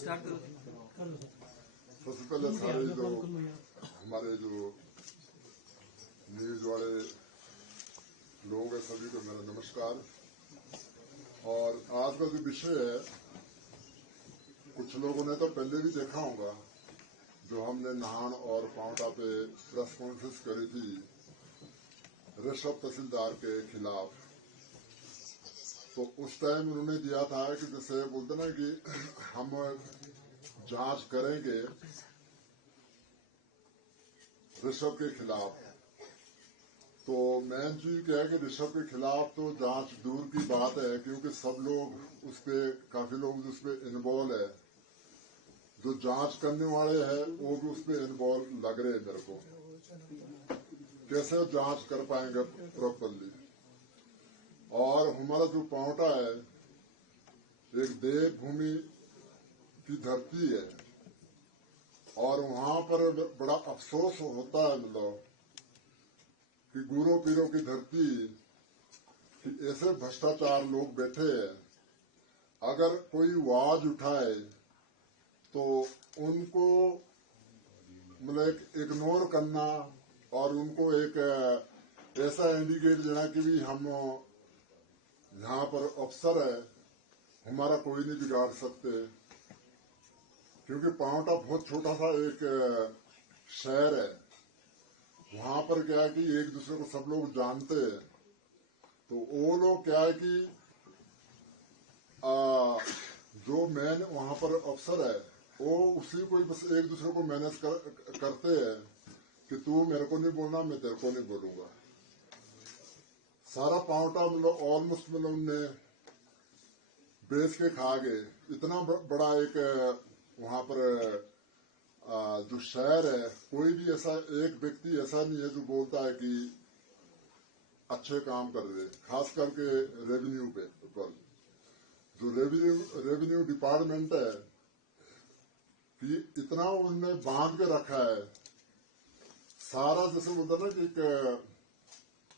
सबसे पहले सारे जो हमारे जो न्यूज वाले लोग हैं सभी को मेरा नमस्कार। और आज का जो विषय है कुछ लोगों ने तो पहले भी देखा होगा, जो हमने नाहन और पांवटा पे प्रेस कॉन्फ्रेंस करी थी ऋषभ तहसीलदार के खिलाफ। तो उस टाइम उन्होंने दिया था कि जैसे बोलते ना कि हम जांच करेंगे ऋषभ के खिलाफ। तो मेन चीज क्या है कि ऋषभ के खिलाफ तो जांच दूर की बात है, क्योंकि सब लोग उसपे काफी लोग उसपे इन्वॉल्व है। जो जांच करने वाले हैं वो भी उसपे इन्वॉल्व लग रहे हैं। मेरे को कैसे जांच कर पाएंगे प्रॉपरली। और हमारा जो पांवटा है एक देवभूमि की धरती है, और वहां पर बड़ा अफसोस होता है मतलब कि गुरु पीरों की धरती कि ऐसे भ्रष्टाचार लोग बैठे हैं। अगर कोई आवाज उठाए तो उनको मतलब इग्नोर करना और उनको एक ऐसा इंडिकेट देना कि भी हम यहाँ पर अफसर है, हमारा कोई नहीं बिगाड़ सकते। क्योंकि पांवटा बहुत छोटा सा एक शहर है, वहां पर क्या है कि एक दूसरे को सब लोग जानते हैं। तो वो लोग क्या है कि जो मेन वहां पर अफसर है वो उसी को बस एक दूसरे को मैनेज करते हैं कि तू मेरे को नहीं बोलना, मैं तेरे को नहीं बोलूंगा। सारा पांवटा मतलब ऑलमोस्ट मतलब उनने बेच के खा गए। इतना बड़ा एक वहां पर जो शहर है, कोई भी ऐसा एक व्यक्ति ऐसा नहीं है जो बोलता है कि अच्छे काम कर रहे। खास करके रेवेन्यू पे पर जो रेवेन्यू डिपार्टमेंट है कि इतना उन्होंने बांध के रखा है सारा। जैसे बोलता ना कि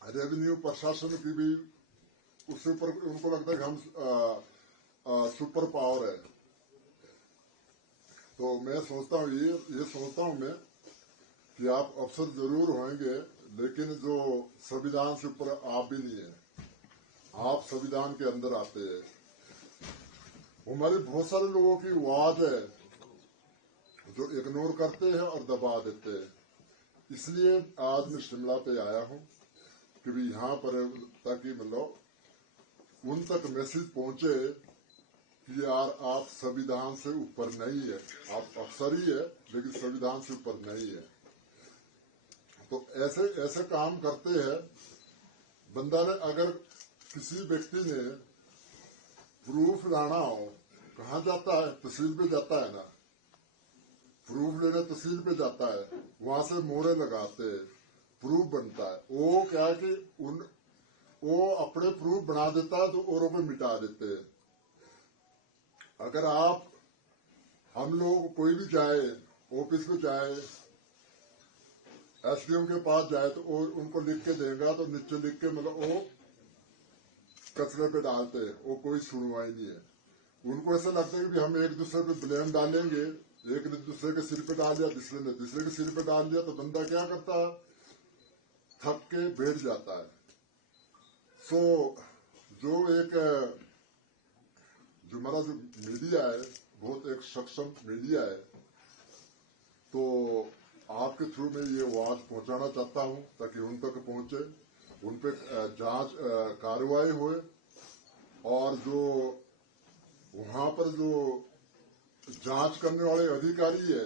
रेवेन्यू प्रशासन की भी उसके ऊपर उनको लगता है कि हम सुपर पावर है। तो मैं सोचता हूँ ये सोचता हूँ मैं कि आप अफसर जरूर होंगे, लेकिन जो संविधान से ऊपर आप भी नहीं है। आप संविधान के अंदर आते हैं। हमारे बहुत सारे लोगों की आवाज है जो इग्नोर करते हैं और दबा देते हैं। इसलिए आज मैं शिमला पे आया हूँ कि भी यहाँ पर ताकि मतलब उन तक मैसेज पहुंचे कि यार आप संविधान से ऊपर नहीं है। आप अफसर ही है लेकिन संविधान से ऊपर नहीं है। तो ऐसे ऐसे काम करते हैं। बंदा ने अगर किसी व्यक्ति ने प्रूफ लाना हो, कहाँ जाता है? तहसील पे जाता है ना, प्रूफ लेने तहसील पे जाता है, वहां से मोहरे लगाते हैं, प्रूफ बनता है। वो क्या है कि वो अपने प्रूफ बना देता है तो औरों को मिटा देते हैं। अगर हम लोग कोई भी जाए, ऑफिस में जाए, एसडीएम के पास जाए तो उनको लिख के देगा तो नीचे लिख के मतलब वो कचरे पे डालते हैं। वो कोई सुनवाई नहीं है। उनको ऐसा लगता है कि हम एक दूसरे पे ब्लेम डालेंगे, एक ने दूसरे के सिर पे डाल दिया, दूसरे ने तीसरे के सिर पे डाल दिया, तो बंदा क्या करता है? थक के बैठ जाता है। सो जो हमारा जो मीडिया है बहुत एक सक्षम मीडिया है। तो आपके थ्रू में ये आवाज पहुंचाना चाहता हूं ताकि उन तक पहुंचे, उन पे जांच कार्रवाई होए, और जो वहां पर जो जांच करने वाले अधिकारी है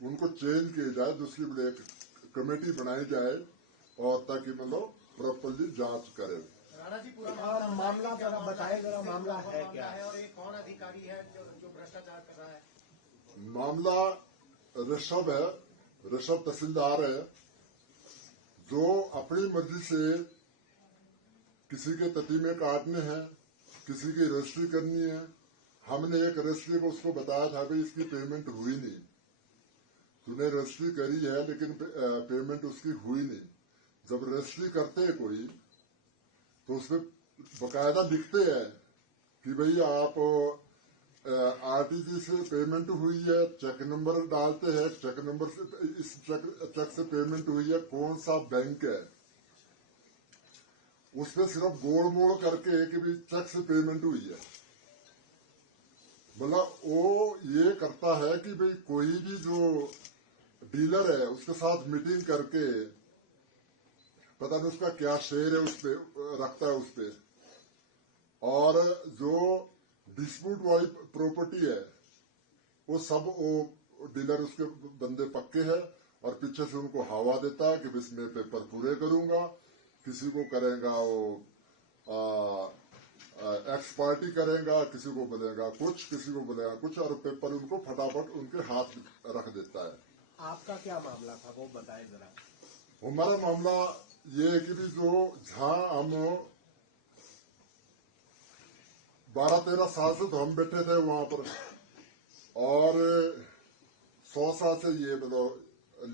उनको चेंज किया जाए, दूसरी एक कमेटी बनाई जाए, और ताकि मतलब प्रॉपरली जांच करे। राणा जी पूरा मामला जरा बताएं, जरा मामला है क्या है और ये कौन अधिकारी है जो भ्रष्टाचार कर रहा है? मामला ऋषभ है, ऋषभ तहसीलदार है, जो अपनी मर्जी से किसी के तती में काटने हैं, किसी की रजिस्ट्री करनी है। हमने एक रजिस्ट्री को उसको बताया था कि इसकी पेमेंट हुई नहीं, तूने रजिस्ट्री करी है लेकिन पेमेंट उसकी हुई नहीं। जब रजिस्ट्री करते हैं कोई तो उसमें बकायदा लिखते हैं कि भाई आप आरटीजी से पेमेंट हुई है, चेक नंबर डालते हैं, चेक नंबर से इस चेक से पेमेंट हुई है, कौन सा बैंक है, उसमें सिर्फ गोल मोड़ करके कि भी चेक से पेमेंट हुई है। मतलब वो ये करता है कि भाई कोई भी जो डीलर है उसके साथ मीटिंग करके पता नहीं उसका क्या शेयर है, उस पे रखता है उस पे, और जो डिस्प्यूट वाली प्रॉपर्टी है वो सब वो डीलर उसके बंदे पक्के हैं और पीछे से उनको हवा देता है कि इसमें पेपर पूरे करूंगा, किसी को करेगा वो एक्स पार्टी करेगा, किसी को बोलेगा कुछ, किसी को बोलेगा कुछ, और पेपर उनको फटाफट उनके हाथ रख देता है। आपका क्या मामला था वो बताएं जरा। हमारा मामला ये है कि भी जो जहां हम 12-13 साल से तो हम बैठे थे वहां पर, और 100 साल से ये मतलब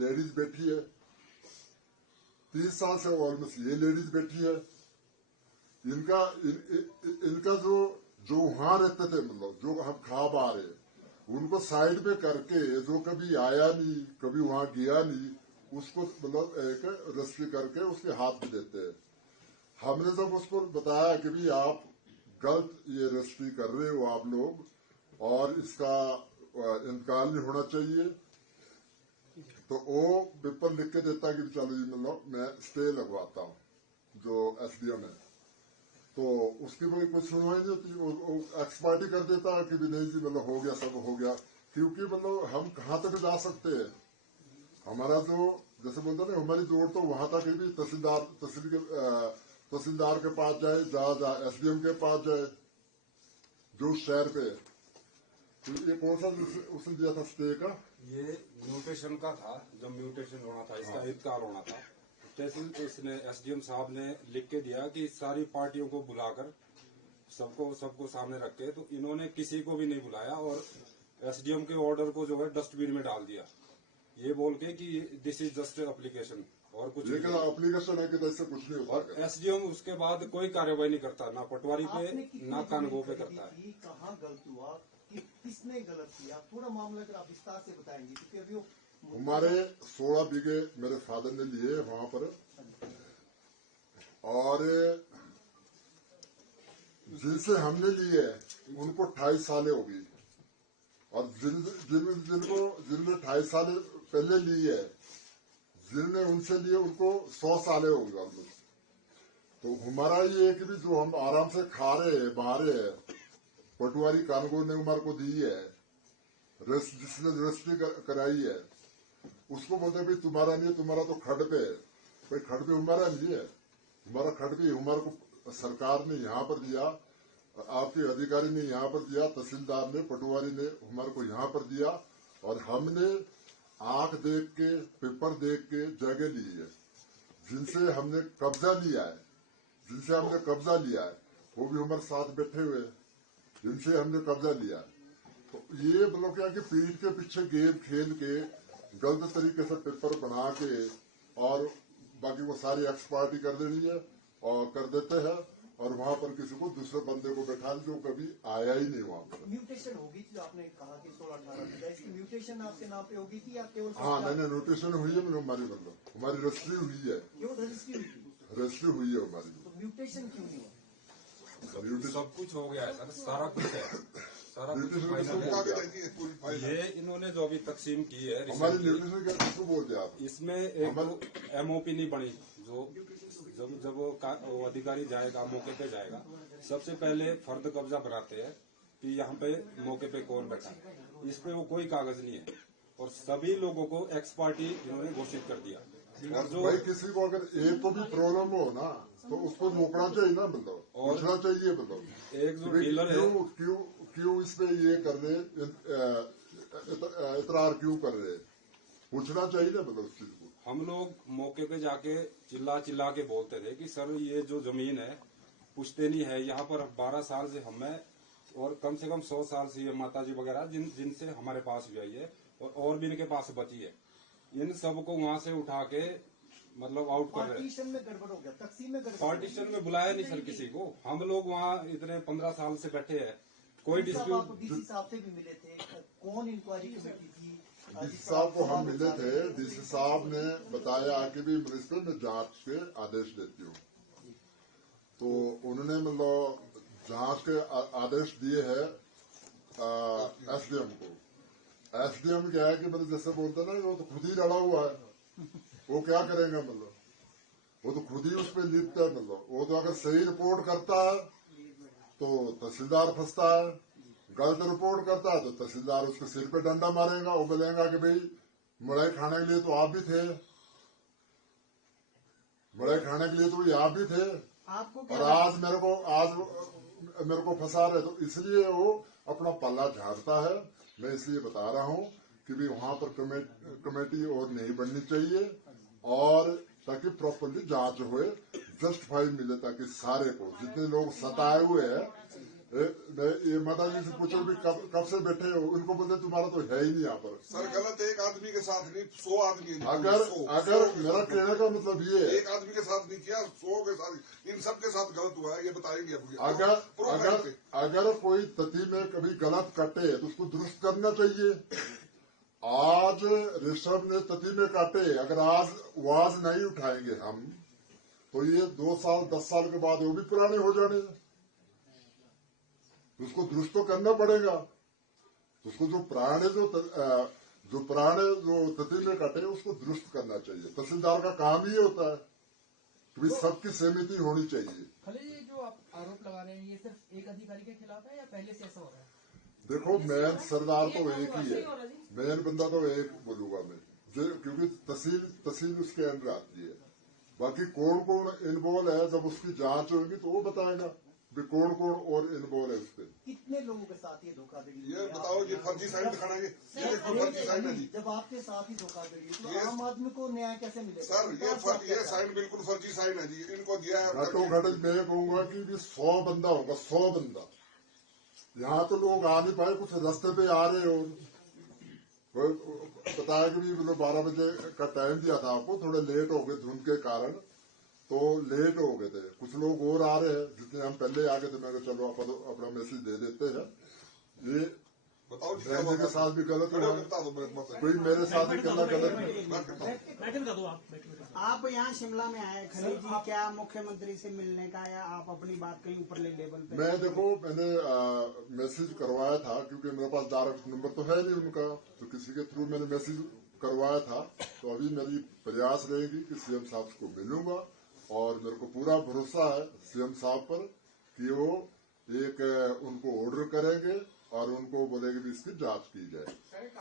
लेडीज बैठी है, 30 साल से ऑलमोस्ट ये लेडीज बैठी है। इनका जो वहां रहते थे, मतलब जो हम खा पा रहे, उनको साइड में करके जो कभी आया नहीं, कभी वहां गया नहीं, उसको मतलब एक रजिस्ट्री करके उसके हाथ में देते हैं। हमने जब उसको बताया कि भी आप गलत ये रजिस्ट्री कर रहे हो आप लोग, और इसका इंतकाल नहीं होना चाहिए, तो वो पेपर लिख के देता कि चलो जी मतलब मैं स्टे लगवाता हूँ जो एसडीएम है, तो उसकी कोई कुछ सुनवाई नहीं होती, वो एक्सपर्टी कर देता कि भी नहीं जी मतलब हो गया, सब हो गया। क्योंकि मतलब हम कहाँ तक जा सकते हैं, हमारा जो जैसे बोलते ना हमारी जोड़ तो वहां तक भी तहसीलदार के पास जाए, जा एसडीएम के पास जाए जो शहर पे। तो ये कौन सा उसने दिया था स्टे का? ये म्यूटेशन का था, जब म्यूटेशन होना था इसका इंतकाल होना था, तहसील इसने एसडीएम साहब ने लिख के दिया कि सारी पार्टियों को बुलाकर सबको सामने रख के, तो इन्होंने किसी को भी नहीं बुलाया और एसडीएम के ऑर्डर को जो है डस्टबिन में डाल दिया, ये बोल के कि दिस इज जस्ट एप्लीकेशन और कुछ लेकिन नहीं। एप्लीकेशन है कि तो इससे कुछ नहीं होता। और एसडीएम उसके बाद कोई कार्रवाई नहीं करता, ना पटवारी पे ना कानगो पे करता है। कहाँ गलत हुआ, किसने गलत किया, थोड़ा मामला अगर आप विस्तार से बताएंगे, क्योंकि अभी वो हमारे 16 बीघे मेरे फादर ने लिए वहां पर, और जिनसे हमने लिए उनको 28 सालें हो गई, और जिनने 28 साल पहले ली है, जिनने उनसे लिए उनको 100 सालें हो गई ऑलमोस्ट। तो हमारा ये है कि भी जो हम आराम से खा रहे हैं, बहा रहे हैं, पटवारी कानून ने हमारे को दी है, जिसने रजिस्ट्री कराई है, उसको बोलते भाई तुम्हारा नहीं है, तुम्हारा तो खड पे है। भाई खड पे हमारा नहीं है, हमारा खड पे हमारे को सरकार ने यहाँ पर दिया, आपके अधिकारी ने यहाँ पर दिया, तहसीलदार ने, पटवारी ने हमारे को यहाँ पर दिया, और हमने आंख देख के, पेपर देख के जगह ली है। जिनसे हमने कब्जा लिया है वो भी हमारे साथ बैठे हुए, जिनसे हमने कब्जा लिया। तो ये मतलब क्या कि पीठ के पीछे गेम खेल के गलत तरीके से पेपर बना के और बाकी वो सारी एक्सपार्टी कर देनी है और कर देते हैं, और वहां पर किसी को दूसरे बंदे को बैठा जो कभी आया ही नहीं वहां पर। म्यूटेशन होगी थी, आपने कहा कि 16-18 बीघा, इसकी म्यूटेशन आपके नाम पे होगी थी या केवल? हाँ, नहीं नोटेशन हुई है हमारी, मतलब हमारी रजिस्ट्री हुई है, क्यों रजिस्ट्री हुई थी? रजिस्ट्री हुई है हमारी। तो म्यूटेशन क्यों नहीं हुआ? सब कुछ हो गया है सर, सारा कुछ है, सारा कुछ म्यूटेशन फाइनल किसको है। बोलते हैं? ये इन्होंने जो अभी तकसीम की है हमारी recently, म्यूटेशन क्या किसको बोलते हैं आप? इसमें एक तो एमओपी नहीं बनी, जो जब वो अधिकारी जाएगा, मौके पे जाएगा, सबसे पहले फर्द कब्जा बनाते हैं कि यहाँ पे मौके पे कौन बैठा है, इस पे वो कोई कागज नहीं है, और सभी लोगों को एक्स पार्टी इन्होंने घोषित कर दिया। और जो भाई किसी को अगर एक को भी प्रॉब्लम हो ना तो उसको रोकना चाहिए ना, मतलब पूछना चाहिए, मतलब एक जो डीलर है, क्यों इस पे ये कर रहे, इतरार क्यों कर रहे, पूछना चाहिए ना, मतलब उस चीज को। हम लोग मौके पे जाके चिल्ला के बोलते थे कि सर ये जो जमीन है पुश्तैनी है, यहाँ पर 12 साल से हमें और कम से कम 100 साल से ये माताजी वगैरह जिनसे हमारे पास भी आई है और भी इनके पास बची है, इन सबको वहां से उठा के मतलब आउट कर रहे हैं। पार्टीशन में गड़बड़ हो गया, तकसीम में गड़बड़। पार्टीशन में बुलाया नहीं सर किसी को, हम लोग वहाँ इतने 15 साल से बैठे हैं, कोई साहब, डिस्प्यूट आप डीसी साहब से भी मिले थे, कौन इंक्वायरी कमेटी थी? डीसी साहब को हम मिले थे। डीसी साहब ने बताया कि भी म्युनिसिपल में जांच के आदेश देती हूँ, तो उन्होंने मतलब जांच के आदेश दिए हैं एसडीएम को। एसडीएम क्या है कि मतलब जैसे बोलते ना, वो तो खुद ही लड़ा हुआ है, वो क्या करेंगे मतलब, वो तो खुद ही उस पर लिप्त है। मतलब वो तो अगर सही रिपोर्ट करता है तो तहसीलदार फंसता है, गलत रिपोर्ट करता है तो तहसीलदार उसके सिर पे डंडा मारेगा। वो बोलेगा कि भाई मलाई खाने के लिए तो आप भी थे, मलाई खाने के लिए तो ये आप भी थे, आपको और क्या आज मेरे को फंसा रहे। तो इसलिए वो अपना पल्ला झाड़ता है। मैं इसलिए बता रहा हूँ कि भी वहां पर कमेटी और नहीं बननी चाहिए, और ताकि प्रॉपरली जांच हुए, जस्टिफाई मिले, ताकि सारे को, जितने लोग सताए हुए हैं, ये माता जी से पूछो भी कब से बैठे हो, उनको बोलते तुम्हारा तो है ही नहीं यहाँ पर। सर गलत एक आदमी के साथ नहीं, 100 आदमी। अगर मेरा कहने का मतलब ये है, एक आदमी के साथ नहीं किया, 100 के साथ, इन सब के साथ गलत हुआ है, ये बताएंगे अभी। अगर कोई तथी में कभी गलत कटे तो उसको दुरुस्त करना चाहिए। आज ऋषभ ने तथी में काटे, अगर आज आवाज नहीं उठाएंगे हम, तो ये 2 साल 10 साल के बाद वो भी पुराने हो जाने हैं। उसको दुरुस्त तो करना पड़ेगा। उसको जो पुराने जो तथी में कटे उसको दुरुस्त करना चाहिए। तहसीलदार का काम ही होता है कि सबकी सहमति होनी चाहिए। खली जी, जो आप आरोप लगा रहे हैं, ये सिर्फ एक अधिकारी के खिलाफ है या पहले से ऐसा हो रहा है? देखो, मेन सरदार तो एक ही है, मेन बंदा तो एक बोलूंगा मैं, क्योंकि तहसील उसके अंदर आती है। बाकी कौन कौन इन्वॉल्व है, जब उसकी जांच होगी तो वो बताएगा भी कौन कौन और इन्वॉल्व है उसपे। कितने लोगों के साथ ये धोखाधड़ी? ये बताओ, ये फर्जी साइन दिखाना, ये देखो फर्जी साइन है जी। जब आपके साथ ही धोखाधड़ी तो आम आदमी को न्याय कैसे मिलेगा? सर ये साइन बिल्कुल फर्जी साइन है जी, इनको दिया है। घटो घट मैं कहूंगा कि 100 बंदा होगा, 100 बंदा। यहाँ तो लोग आ नहीं पाए, कुछ रास्ते पे आ रहे हो, बताया कि भी 12 बजे का टाइम दिया था आपको, थोड़े लेट हो गए धुंध के कारण, तो लेट हो गए थे। कुछ लोग और आ रहे हैं, जितने हम पहले आ गए थे, मैं चलो अपना मैसेज दे देते हैं। ये बताओ जी के साथ भी गलत हुआ, कोई मेरे साथ भी करना गलत है। आप यहाँ शिमला में आए खलील जी, क्या मुख्यमंत्री से मिलने का, या आप अपनी बात कहीं ऊपरले लेवल पे? मैंने मैसेज करवाया था, क्योंकि मेरे पास डायरेक्ट नंबर तो है नहीं उनका, तो किसी के थ्रू मैंने मैसेज करवाया था। तो अभी मेरी प्रयास रहेगी कि सीएम साहब को मिलूंगा, और मेरे को पूरा भरोसा है सीएम साहब पर कि वो एक उनको ऑर्डर करेंगे और उनको बोलेंगे कि इसकी जांच की जाए।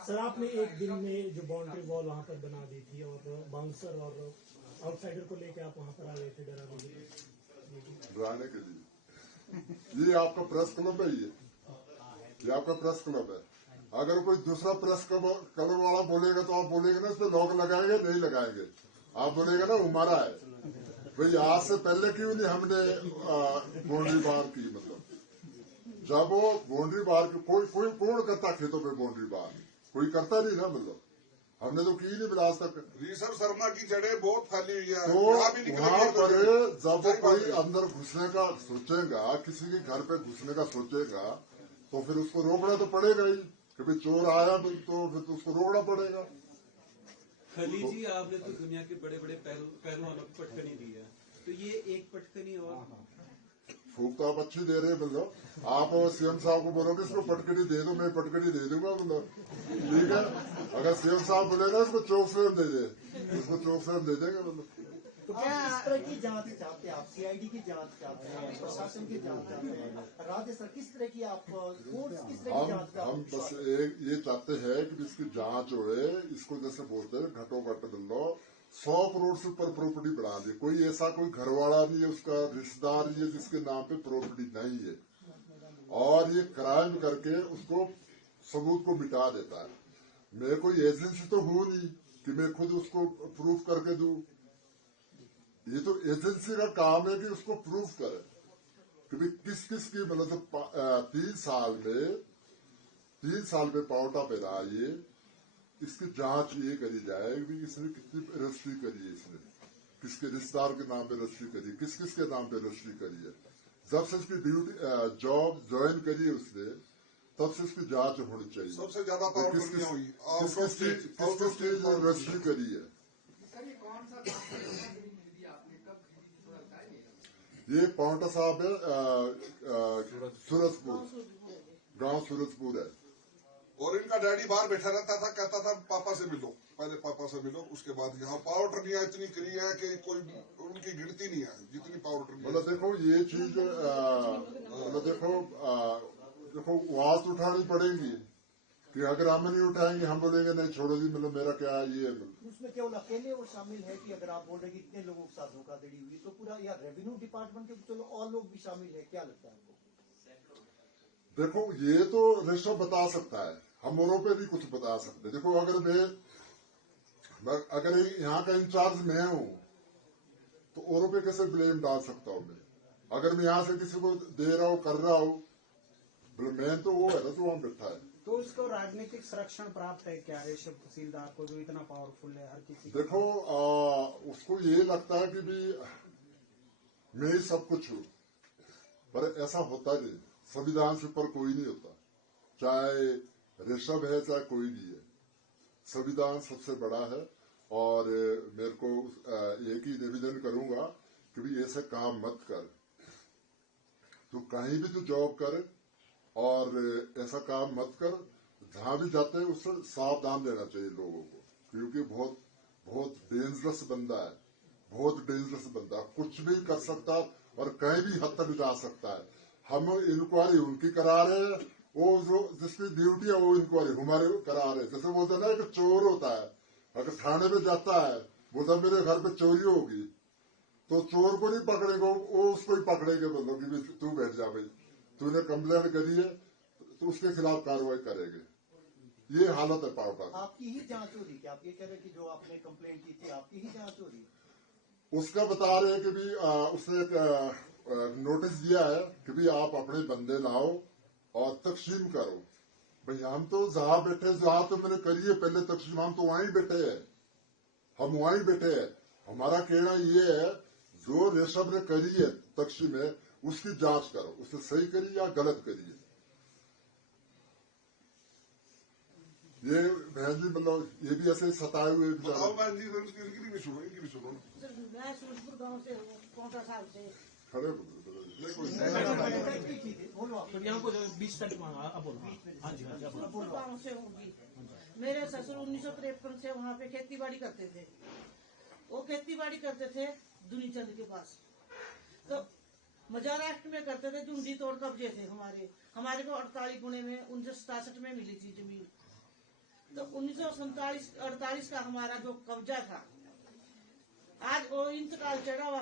सर, आपने एक दिन में जो बाउंड्री वॉल वहाँ पर बना दी थी, और बाउंसर और आउटसाइडर को लेके आप वहाँ पर आ गए थे डराने के लिए। ये आपका प्रेस क्लब है, ये आपका प्रेस क्लब है। अगर कोई दूसरा प्रेस क्लब वाला बोलेगा तो आप बोलेंगे ना इस पे लॉक लगाएंगे, नहीं लगाएंगे। आप बोलेगा ना हमारा है भाई, आज से पहले क्यों नहीं हमने बाउंड्री बार की। मतलब जब वो बाउंड्री बार की, कोई कौन करता खेतों पे बाउंड्री बार, कोई करता नहीं ना। मतलब हमने तो की नहीं मिला आज तक। ऋषभ शर्मा की जड़ें बहुत फैली हुई है, तो वहाँ पर जब कोई अंदर घुसने का सोचेगा, किसी के घर पे घुसने का सोचेगा, तो फिर उसको रोकना तो पड़ेगा ही। कभी चोर आया तो फिर तो उसको रोकना पड़ेगा। खली जी, आपने तो दुनिया के बड़े बड़े पहलवानों को पटकनी दी है, तो ये एक पटकनी और फूक तो आप अच्छी दे रहे हैं। मतलब आप सीएम साहब को बोलोगे इसको पटकनी दे दो, मैं पटकनी दे दूंगा। मतलब ठीक है, अगर सीएम साहब बोलेगा इसको चौक फ्रेम दे दे, उसको चौक फ्रेम दे देंगे। मतलब तो क्या इस तरह की जांच चाहते हैं आप? सीआईडी की जांच चाहते हैं, प्रशासन की जांच चाहते हैं, राज्य सरकार किस तरह की आप किस तरह की जांच? हम बस ये चाहते हैं कि इसकी जांच हो, इसको जैसे बोलते हैं घटो घट लो, 100 करोड़ से ऊपर प्रॉपर्टी बढ़ा दी। कोई ऐसा कोई घरवाला नहीं है, उसका रिश्तेदार नहीं है जिसके नाम पे प्रॉपर्टी नहीं है, और ये क्राइम करके उसको सबूत को मिटा देता है। मैं कोई एजेंसी तो हूँ नहीं कि मैं खुद उसको प्रूफ करके दूं। ये तो एजेंसी का काम है कि उसको प्रूफ करे कि भाई किस किस की, मतलब 3 साल में पावटा पे रहा। ये इसकी जांच ये करी जाए कि इसने कितनी रजिस्ट्री करी है, इसने किसके रिश्तेदार के नाम पे रजिस्ट्री करी, किस किस के नाम पे रजिस्ट्री करी है। जब से इसकी ड्यूटी जॉब ज्वाइन करी है उसने, तब से इसकी जांच होनी चाहिए। सबसे ज्यादा पावर दुनिया हुई किसकी स्टेज रजिस्ट्री करी है। सर ये कौन सा खरीदी थी आपने, कब खरीदी थी, थोड़ा बताएंगे? ये पाउंटा साहब है, सूरजपुर, गांव सूरजपुर है। और इनका डैडी बाहर बैठा रहता था, कहता था पापा से मिलो, पहले पापा से मिलो, उसके बाद यहाँ पावर ट्रनियां इतनी करी है कि कोई उनकी गिनती नहीं है जितनी पावर ट्रनियां। मतलब देखो ये चीज मतलब देखो आवाज तो उठानी पड़ेगी कि अगर हम नहीं उठाएंगे, हम बोलेंगे नहीं छोड़ो जी, मतलब मेरा क्या है ये। उसमें केवल अकेले वो शामिल है कि अगर आप बोल रहे हैं कि इतने लोगों के साथ धोखाधड़ी हुई तो पूरा या रेवेन्यू डिपार्टमेंट के चलो और लोग भी शामिल है, क्या लगता है आपको? देखो ये तो ऋषभ बता सकता है, हम औरों पे भी कुछ बता सकते। देखो अगर यहाँ का इंचार्ज मैं हूँ तो औरों पे कैसे ब्लेम डाल सकता हूँ मैं? अगर मैं यहाँ से किसी को दे रहा हूँ, कर रहा हूँ, मैं तो वो है ना जो वहाँ बैठा है। तो इसको राजनीतिक संरक्षण प्राप्त है क्या ऋषभ तहसीलदार को, जो इतना पावरफुल है हर किसी? देखो उसको ये लगता है कि भी मैं ही सब कुछ हूँ, पर ऐसा होता नहीं। संविधान से ऊपर कोई नहीं होता, चाहे ऋषभ है चाहे कोई भी है। संविधान सबसे बड़ा है और मेरे को एक ही निवेदन करूंगा कि भी ऐसे काम मत कर, तू कहीं भी तू जॉब कर और ऐसा काम मत कर। जहां भी जाते हैं उससे सावधान रहना चाहिए लोगों को, क्योंकि बहुत बहुत डेंजरस बंदा है, बहुत डेंजरस बंदा, कुछ भी कर सकता और कहीं भी हद तक जा सकता है। हम इंक्वायरी उनकी करा रहे हैं, वो जो जिसकी ड्यूटी है वो इंक्वायरी हमारे करा रहे हैं। जैसे बोलते ना एक चोर होता है, अगर थाने में जाता है, बोलता मेरे घर पे चोरी होगी, तो चोर को नहीं पकड़ेगा, वो उसको ही पकड़ेंगे, मतलब कि तू बैठ जा भाई, तूने कंप्लेंट करी है तो उसके खिलाफ कार्रवाई करेंगे। ये हालत है पावटा। आपकी ही जांच हो रही, क्या आप ये कह रहे हैं कि जो आपने कंप्लेंट की थी आपकी ही जांच हो रही? उसका बता रहे हैं कि भी उसने एक नोटिस दिया है कि भी आप अपने बंदे लाओ और तकसीम करो। भाई हम तो जहाँ बैठे, जहाँ तो मैंने करी है पहले तकसीम, हम तो वहीं बैठे हैं, हम वहीं बैठे हैं। हमारा कहना ये है जो ऋषभ ने करी है तकसीम है उसकी जांच करो, उसने सही करी या गलत करी है। ये बहन जी मतलब ये भी ऐसे सताए हुए बताओ बहन जी, इनकी भी सुनो, इनकी भी सुनो। मैं सूरजपुर गांव से हूँ, कोटा साहब से। खड़े सूरजपुर गांव से हूँ जी। मेरे ससुर 1953 से वहाँ पे खेती बाड़ी करते थे। वो खेती बाड़ी करते थे दुनीचंद के पास, तो मजारा एक्ट में करते थे, झुंडी तोड़ कब्जे थे हमारे को 48 गुणे में 1967 में मिली थी जमीन। तो 1948 का हमारा जो कब्जा था, आज वो इंतकाल चढ़ा हुआ,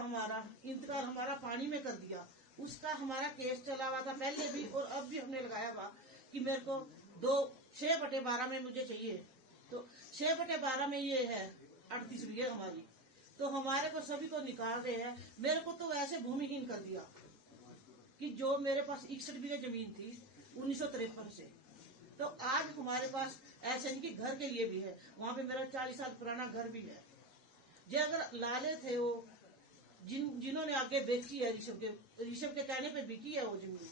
इंतकाल हमारा पानी में कर दिया। उसका हमारा केस चला हुआ था पहले भी और अब भी हमने लगाया हुआ कि मेरे को 6/12 में मुझे चाहिए। तो 6/12 में ये है 38 बीघे हमारी, तो हमारे को सभी को निकाल रहे हैं। मेरे को तो ऐसे भूमिहीन कर दिया कि जो मेरे पास 61 बीघे जमीन थी 1953 से, तो आज हमारे पास ऐसे नहीं कि घर के लिए भी है, वहाँ पे मेरा 40 साल पुराना घर भी है। जो अगर लाले थे वो जिन्होंने आगे बेची है, ऋषभ के कहने पे बिकी है वो जमीन।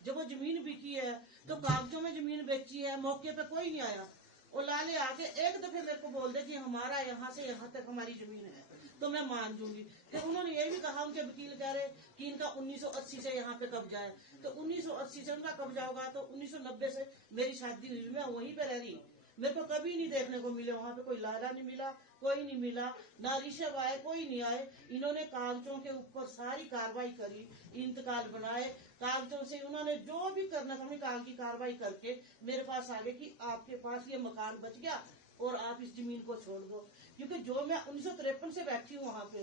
जब वो जमीन बिकी है तो कागजों में जमीन बेची है, मौके पे कोई नहीं आया। वो लाले आके एक दफे मेरे को बोल दे कि हमारा यहाँ से यहाँ तक हमारी जमीन है तो मैं मान जूंगी। फिर उन्होंने ये भी कहा, उनके वकील कह रहे कि इनका 1980 से यहाँ पे कब्जा है, तो 1980 से उनका कब्जा होगा तो 1990 से मेरी शादी हुई, मैं वहीं पे रह रही। मेरे को कभी नहीं देखने को मिले वहाँ पे, कोई लाला नहीं मिला, कोई नहीं मिला, ना ऋषभ आए, कोई नहीं आए। इन्होंने कागजों के ऊपर सारी कार्रवाई करी, इंतकाल बनाए, कागजों से उन्होंने जो भी करना था कागजी कार्रवाई करके मेरे पास आ गए कि आपके पास ये मकान बच गया और आप इस जमीन को छोड़ दो। क्योंकि जो मैं 1953 से बैठी हूँ वहाँ पे,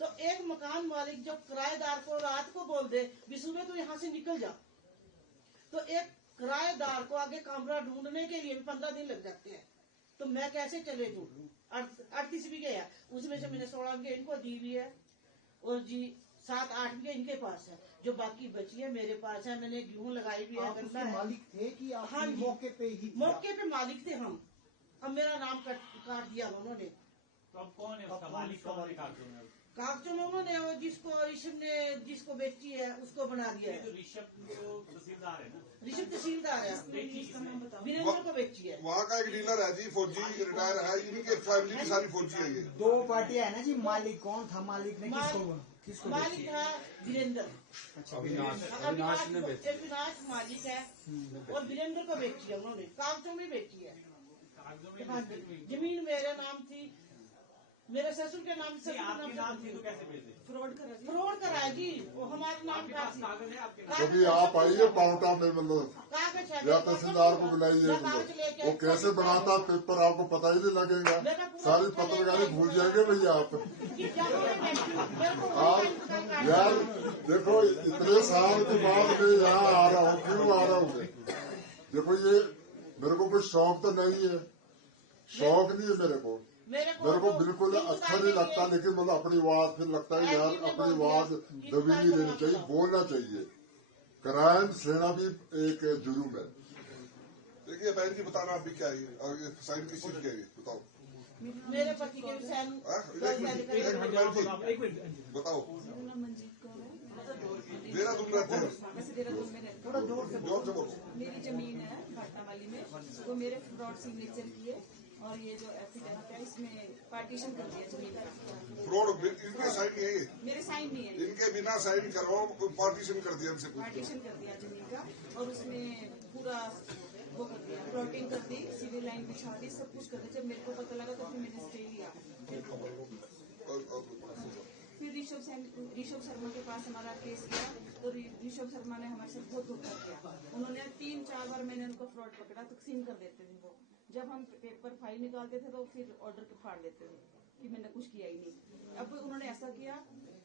तो एक मकान मालिक जब किराएदार को रात को बोल दे भी सुबह तो यहाँ से निकल जा, तो एक किराएदार को आगे कमरा ढूंढने के लिए 15 दिन लग जाते हैं। तो मैं कैसे चले दूं? 38 बीघे है, उसमें से मैंने 16 बीघे इनको दी हुई है और जी 7-8 बीघे इनके पास है, जो बाकी बची है मेरे पास है। मैंने गेहूं लगाई भी है। मालिक थे कि आप हाँ, मौके पे ही? मौके पे मालिक थे हम। अब मेरा नाम काट दिया उन्होंने। तो अब कौन है उसका मालिक? कागजों में उन्होंने जिसको ऋषभ ने जिसको बेची है उसको बना दिया है। ऋषभ तहसीलदार है ना, ऋषभ तहसीलदार है, वीरेंद्र को बेची है। वहाँ का एक डीलर है जी, फौजी रिटायर है, इनके फैमिली की सारी फौजी है ये। दो पार्टियां है ना जी, मालिक कौन था, मालिक ने किसको मालिक था वीरेंद्र, अविनाश ने बेची। अविनाश मालिक है और वीरेंद्र को बेची है उन्होंने, कागजों में बेची है। जमीन मेरे नाम थी, मेरे ससुर के नाम से। आपके नाम थी तो कैसे बेचे? फ्रॉड कराया जी, वो हमारे नाम का थी। कागज है आपके नाम? कभी आप आइए पाउटा में, मतलब कागज है, या तहसीलदार को बुलाइए, मतलब वो कैसे बनाता पेपर आपको पता ही नहीं लगेगा, सारी पत्रकारी भूल जाएंगे भैया आप। यार देखो, इतने साल के बाद मैं यहाँ आ रहा हूँ, क्यों आ रहा हूँ? देखो ये मेरे को कोई शौक तो नहीं है, शौक नहीं है मेरे को बिल्कुल अच्छा नहीं लगता, लेकिन मतलब अपनी आवाज फिर लगता है यार अपनी आवाज दबी नहीं देनी चाहिए, बोलना चाहिए। क्राइम सहना भी एक जुर्म है। देखिए बहन जी, बताना आप भी क्या है और ये साइन किस चीज के है, बताओ। मेरे पति के बताओ। मंजीत कौर है, देहरादून रहते हैं? वैसे देहरादून में रहती थोड़ा जोर से बोलो। मेरी जमीन है भाटा वाली में, वो मेरे फ्रॉड सिग्नेचर की है और ये जो एफिडेविट है इसमें पार्टीशन कर दिया जमीन का। फ्रॉड इनके साइन नहीं है ये? मेरे साइन नहीं है, इनके बिना साइन करो पार्टीशन कर दिया इनसे। पार्टीशन कर दिया जमीन का और उसमें पूरा वो कर दिया, प्लॉटिंग कर दी, सिविल लाइन बिछा दी, सब कुछ कर दिया। जब मेरे को पता लगा तो फिर मैंने स्टे लिया। फिर ऋषभ शर्मा के पास हमारा केस गया तो ऋषभ शर्मा ने हमारे साथ बहुत धोखा किया। उन्होंने 3-4 बार मैंने उनको फ्रॉड पकड़ा, तकसीम कर देते थे वो। जब हम पेपर फाइल निकालते थे तो फिर ऑर्डर के फाड़ देते थे कि मैंने कुछ किया ही नहीं। अब उन्होंने ऐसा किया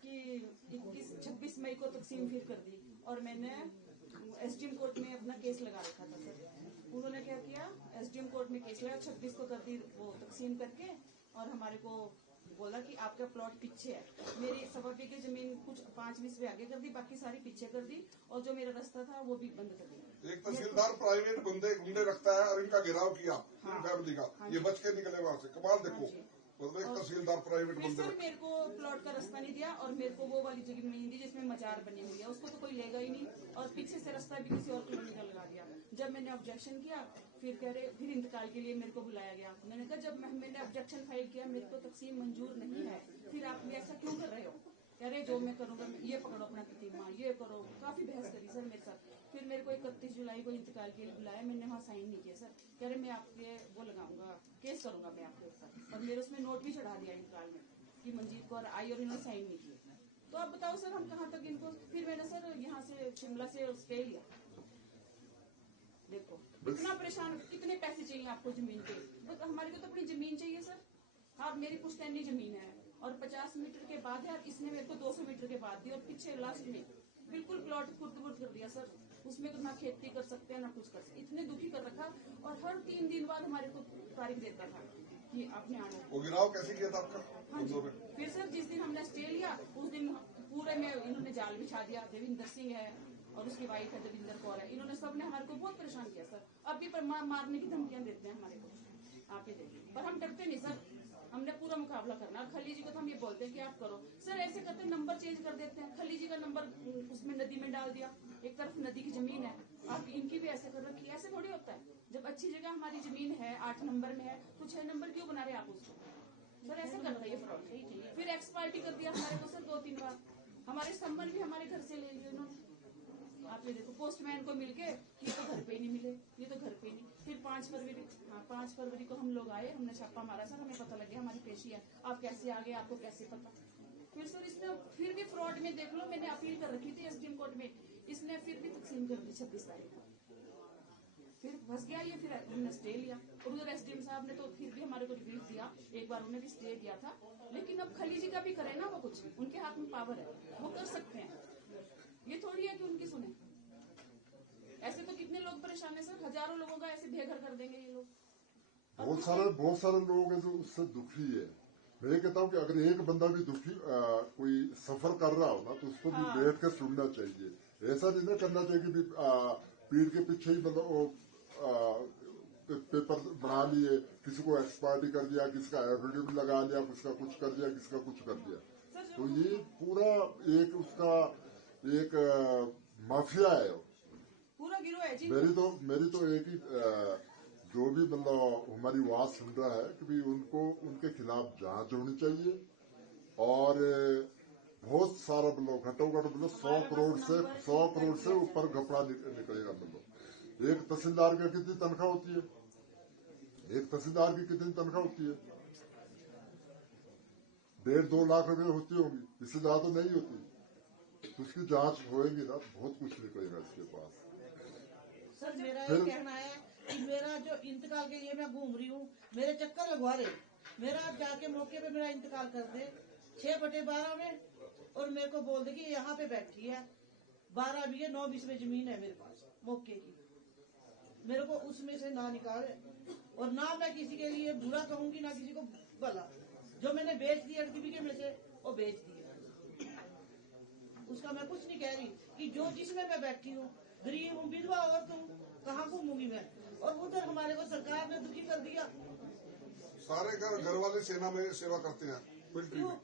कि 26 मई को तकसीम फिर कर दी और मैंने एसडीएम कोर्ट में अपना केस लगा रखा था सर। उन्होंने क्या किया, एसडीएम कोर्ट में केस लगा, 26 को कर दी वो तकसीम करके और हमारे को बोला कि आपका प्लॉट पीछे है। मेरी सभापति की जमीन कुछ 5 बीसवे आगे कर दी, बाकी सारी पीछे कर दी और जो मेरा रास्ता था वो भी बंद कर दिया। एक तहसीलदार प्राइवेट गुंडे रखता है और इनका घेराव किया फैमिली का, ये बच के निकले वहाँ से। कमाल देखो, मतलब एक तहसीलदार प्राइवेट फिर सर मेरे को प्लॉट का रास्ता नहीं दिया और मेरे को वो वाली जगह नहीं दी जिसमें मजार बनी हुई है, उसको तो कोई लेगा ही नहीं और पीछे से रास्ता भी किसी और कॉलोनी का लगा दिया। जब मैंने ऑब्जेक्शन किया फिर कह रहे, फिर इंतकाल के लिए मेरे को बुलाया गया। मैंने कहा जब मैंने ऑब्जेक्शन फाइल किया मेरे को तकसीम मंजूर नहीं है, फिर आप भी ऐसा क्यों कर रहे हो? कह रहे जो मैं करूंगा, ये पकड़ो अपना कतीमा, ये करो। काफी बहस करी सर मेरे साथ। फिर मेरे को 31 जुलाई को इंतकाल के लिए बुलाया, मैंने वहाँ साइन नहीं किया सर। कह रहे मैं आपके वो लगाऊंगा, केस करूंगा मैं आपके ऊपर, और मेरे उसमें नोट भी चढ़ा दिया इंतकाल में कि मंजीत कौर आई और इन्होंने साइन नहीं किए। तो अब बताओ सर हम कहाँ तक इनको। फिर मैंने सर यहाँ से शिमला से स्टे लिया। देखो इतना परेशान, कितने पैसे चाहिए आपको जमीन के? तो हमारे को तो अपनी जमीन चाहिए सर। आप मेरी पुश्तैनी जमीन है और 50 मीटर के बाद है और इसने मेरे को 200 मीटर के बाद दी और पीछे लास्ट में बिल्कुल प्लॉट खुर्द-बुर्द कर दिया सर। उसमें तो ना खेती कर सकते हैं ना कुछ कर सकते, इतने दुखी कर रखा। और हर 3 दिन बाद हमारे को तारीख देता था कि आपने आना। वो गिराव कैसे किया था आपका? हाँ जी। फिर सर जिस दिन हमने स्टे लिया उस दिन पूरे में इन्होंने जाल बिछा दिया। देविंदर सिंह है और उसकी वाइफ है देविंदर कौर है, इन्होंने सबने हमारे को बहुत परेशान किया सर। अब भी मारने की धमकियां देते हैं हमारे को, आप ही देखिए। पर हम डरते नहीं सर, हमने पूरा मुकाबला करना। और खली जी को तो हम ये बोलते हैं कि आप करो सर, ऐसे करते नंबर चेंज कर देते हैं। खली जी का नंबर उसमें नदी में डाल दिया, एक तरफ नदी की जमीन है, आप इनकी भी ऐसे कर रखी है। ऐसे थोड़ी होता है, जब अच्छी जगह हमारी जमीन है 8 नंबर में है तो 6 नंबर क्यों बना रहे आप उसको? सर ऐसा करता है फ्रॉड। फिर एक्स पार्टी कर दिया हमारे को सर 2-3 बार। हमारे संबंध भी हमारे घर से ले लिए उन्होंने। आप ये देखो, पोस्टमैन को मिलके ये तो घर पे नहीं मिले, ये तो घर पे नहीं। फिर 5 फरवरी को हम लोग आए, हमने छापा मारा सर, हमें पता लग गया हमारी पेशी है। आप कैसे आ गए, आपको कैसे पता? फिर सर इसने फिर भी फ्रॉड में देख लो, मैंने अपील कर रखी थी एसडीएम कोर्ट में, इसने फिर भी तकसीम कर दी 26 तारीख को। फिर फंस गया ये, फिर हमने स्टे लिया। और उधर एसडीएम साहब ने तो फिर भी हमारे को रिलीफ दिया, एक बार उन्हें भी स्टे दिया था। लेकिन अब खली जी का भी करे ना वो, कुछ उनके हाथ में पावर है, वो कर सकते हैं। ये थोड़ी है कि उनकी सुने। ऐसे तो कितने लोग परेशान है सर, हजारों लोगों का ऐसे बेघर कर देंगे ये लोग। बहुत सारे लोग हैं जो उससे दुखी है। मैं कहता हूँ कि अगर एक बंदा भी दुखी कोई सफर कर रहा हो ना तो उसको भी बैठ कर सुनना चाहिए। ऐसा नहीं ना करना चाहिए कि पीठ के पीछे ही मतलब पेपर बना लिए, किसी को एक्सपार्टी कर दिया, किसका एफिडेविट लगा लिया, किसका कुछ कर दिया, किसका कुछ कर दिया। सर तो ये पूरा एक उसका एक माफिया है। पूरा गिरोह है जी। मेरी तो एक ही जो भी मतलब हमारी आवाज सुन रहा है कि भी उनको उनके खिलाफ जांच होनी चाहिए और बहुत सारा मतलब घटोघट मतलब 100 करोड़ से ऊपर घपला निकलेगा। मतलब एक तहसीलदार की कितनी तनख्वाह होती है? एक तहसीलदार की कितनी तनख्वाह होती है? 1.5-2 लाख रुपए होती होगी, इससे ज्यादा तो नहीं होती। तो उसकी जांच होएगी ना, बहुत कुछ निकलेगा इसके पास। सर मेरा ये कहना है कि मेरा जो इंतकाल के लिए मैं घूम रही हूँ, मेरे चक्कर लगवा रहे, मेरा जाके मौके पे मेरा इंतकाल कर दे 6/12 में, और मेरे को बोल दे कि यहाँ पे बैठी है 12 बीघे 9 बीस में जमीन है मेरे पास मौके की, मेरे को उसमें से ना निकाले। और ना मैं किसी के लिए बुरा कहूंगी ना किसी को भला। जो मैंने बेच दिया 8 बीघे में से वो बेच दिया, उसका मैं कुछ नहीं कह रही कि जो जिसमें मैं बैठी हूँ, गरीब हूँ, विधवा औरत हूँ, कहाँ घूमूंगी मैं। और उधर हमारे को सरकार ने दुखी कर दिया। सारे घर वाले सेना में सेवा करते हैं, मिलिट्री में।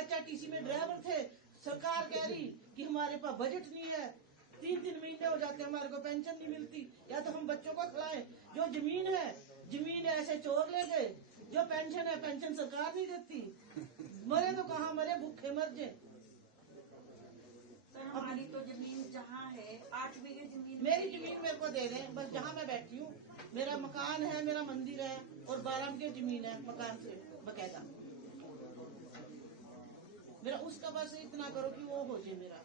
HRTC में ड्राइवर थे, सरकार कह रही कि हमारे पास बजट नहीं है, 3 महीने हो जाते हमारे को पेंशन नहीं मिलती, या तो हम बच्चों को खिलाएं। जो जमीन ऐसे चोर ले गए, जो पेंशन है पेंशन सरकार नहीं देती। मरे तो कहाँ मरे, भूखे मर जाए। हमारी तो जमीन जहाँ है 8 बीघे जमीन, मेरी जमीन मेरे को दे दें बस, जहाँ मैं बैठी हूँ। मेरा मकान है, मेरा मंदिर है, और 12 बीघे जमीन है मकान से बकायदा। मेरा उसका बस इतना करो कि वो हो जाए मेरा।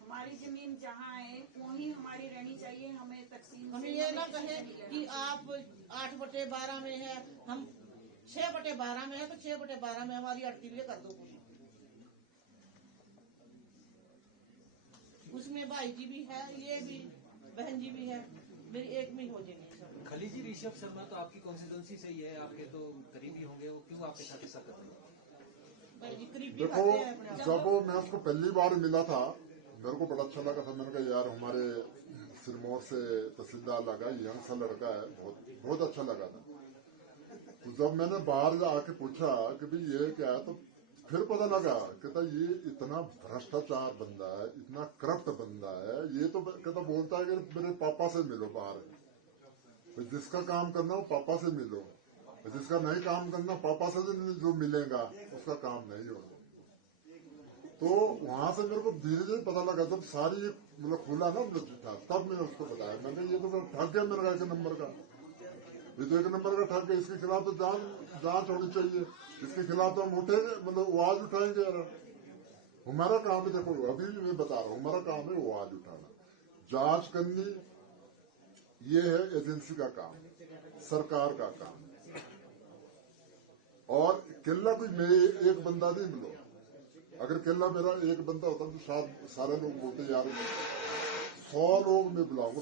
हमारी जमीन जहाँ है वहीं हमारी रहनी चाहिए, हमें तकसीम। हमें ये ना कहे कि आप 8/12 में है, हम 6/12 में है, तो 6/12 में हमारी 8 बीघे कर दो। उसमें भाई जी भी है, ये भी बहन जी भी है, मेरी एक में हो जाएगी। खली जी, ऋषभ शर्मा तो आपकी कॉन्स्टिट्यूंसी से ही है, आपके तो करीबी होंगे, वो क्यों आपके साथ ऐसा कर रहे हैं? देखो, जब मैं उसको पहली बार मिला था मेरे को बड़ा अच्छा लगा था। मैंने कहा यार हमारे सिरमौर से तहसीलदार लगा, यंग सा लड़का है, बहुत अच्छा लगा था। तो जब मैंने बाहर आके पूछा कि भाई ये क्या है, तो फिर पता लगा कहता ये इतना भ्रष्टाचार बंदा है, इतना करप्ट बंदा है। ये तो कहता बोलता है कि मेरे पापा से मिलो बाहर, जिसका काम करना हो पापा से मिलो, जिसका नहीं काम करना पापा से जो मिलेगा उसका काम नहीं होगा। तो वहां से मेरे को धीरे धीरे पता लगा, जब सारी मतलब खुला ना मतलब तब मैंने उसको बताया। मैंने ये तो ठग गया मेरे 1 नंबर का, ये तो 1 नंबर का ठग गया, इसके खिलाफ तो जांच होनी चाहिए, इसके खिलाफ तो हम उठेंगे, मतलब आवाज उठाएंगे। यार हमारा काम है, देखो अभी भी मैं बता रहा हूँ, हमारा काम है वो आवाज उठाना, जांच करनी, ये है एजेंसी का काम, सरकार का काम। और केला कोई मेरे एक बंदा नहीं मिलो, अगर केला मेरा एक बंदा होता तो शायद सारे लोग बोलते यार 100 लोग मैं बुलाऊंगा,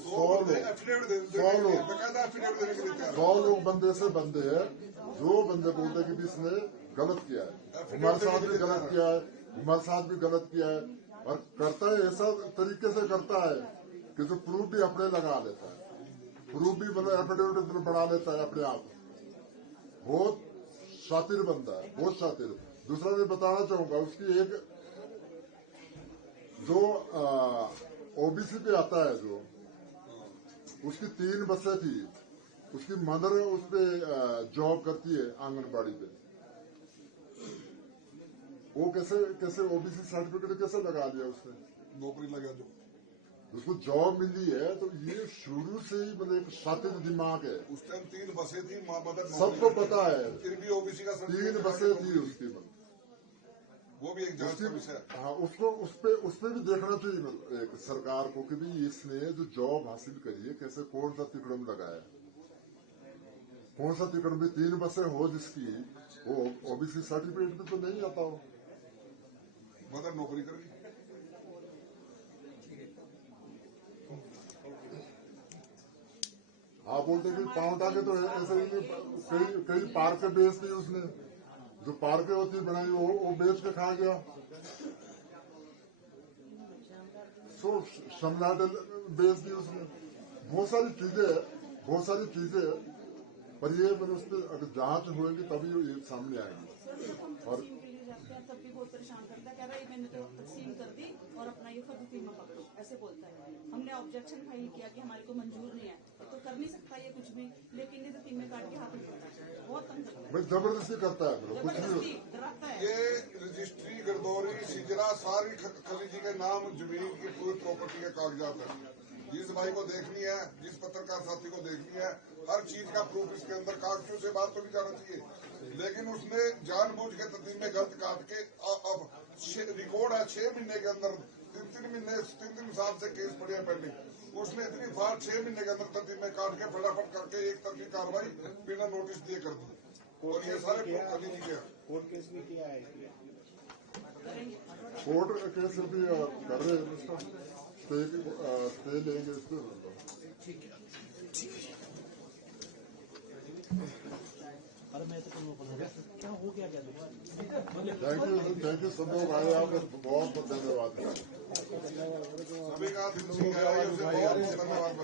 100 लोग बंदे से बंदे हैं जो बंदे बोलते कि इसने गलत किया है, हमारे साथ भी गलत किया है, हमारे साथ भी गलत किया है। और करता है ऐसा तरीके से करता है कि जो प्रूफ भी अपने लगा लेता है, प्रूफ भी मतलब एफिडेविट बढ़ा लेता है अपने आप। बहुत शातिर बंदा है, बहुत शातिर। दूसरा मैं बताना चाहूंगा, उसकी एक जो ओबीसी पे आता है, जो उसकी 3 बसें थी, उसकी मदर उस पे जॉब करती है आंगनबाड़ी पे। वो कैसे ओबीसी सर्टिफिकेट कैसे लगा लिया उसने? नौकरी लगा, जो उसको जॉब मिली है। तो ये शुरू से ही मतलब एक शातिर दिमाग है। उस टाइम 3 बसें थी, माँ मदर सबको पता है, फिर भी ओबीसी का 3 बसें थी उसकी। वो भी एक जांच का विषय है। हाँ, उसको उस पे भी देखना चाहिए एक सरकार को कि भाई इसने जो जॉब हासिल करी है कैसे, कौन सा तिकड़म लगाया, कौन सा तिकड़म भी 3 बसें हो जिसकी, वो ओबीसी सर्टिफिकेट में तो नहीं आता हो। मदर नौकरी करेगी। हाँ, बोलते कि पाउंटा के तो ऐसे ही कई पार्क बेच दी उसने, जो पार्कें होती बनाई वो बेच के खा गया। सो शिमला बेच दी उसने, बहुत सारी चीजें। पर ये मैंने उस पर अगर जांच होगी तभी ये सामने आएगी। और तब भी बहुत परेशान करता है, कह रहा है मैंने तो तकसीम कर दी और अपना ये फर्दीमा पकड़ो, ऐसे बोलता है। हमने ऑब्जेक्शन फाइल किया कि हमारे को मंजूर नहीं है, तो कर नहीं सकता ये कुछ भी, लेकिन ये तो तीन में काट के हाथ में पड़ता है, बहुत तंग करता है, भाई जबरदस्ती करता है, कुछ जबरदस्ती भी डराता है। ये रजिस्ट्री गिरदौरी सिजरा सारी खली जी के नाम जमीन की पूरी प्रॉपर्टी के कागजात है। जिस भाई को देखनी है, जिस पत्रकार साथी को देखनी है, हर चीज का प्रूफ इसके अंदर, कागजों से बात तो नहीं जाना चाहिए, लेकिन उसने जानबूझ के ततीम में गलत काट के अब रिकॉर्ड है 6 महीने के अंदर 3 साल से केस पड़े हैं पेंडिंग, उसने इतनी फार 6 महीने के अंदर ततीम में काट के फटाफट करके एक तरफी कार्रवाई बिना नोटिस दिए कर दी। और ये सारे प्रूफ खली जी के कोर्ट केस भी किया है, कोर्ट केस भी कर रहे हैं, उसका स्टे लेंगे इस पर। थैंक यू सब लोग आए, आपका बहुत बहुत धन्यवाद। सभी का दिल से बहुत धन्यवाद।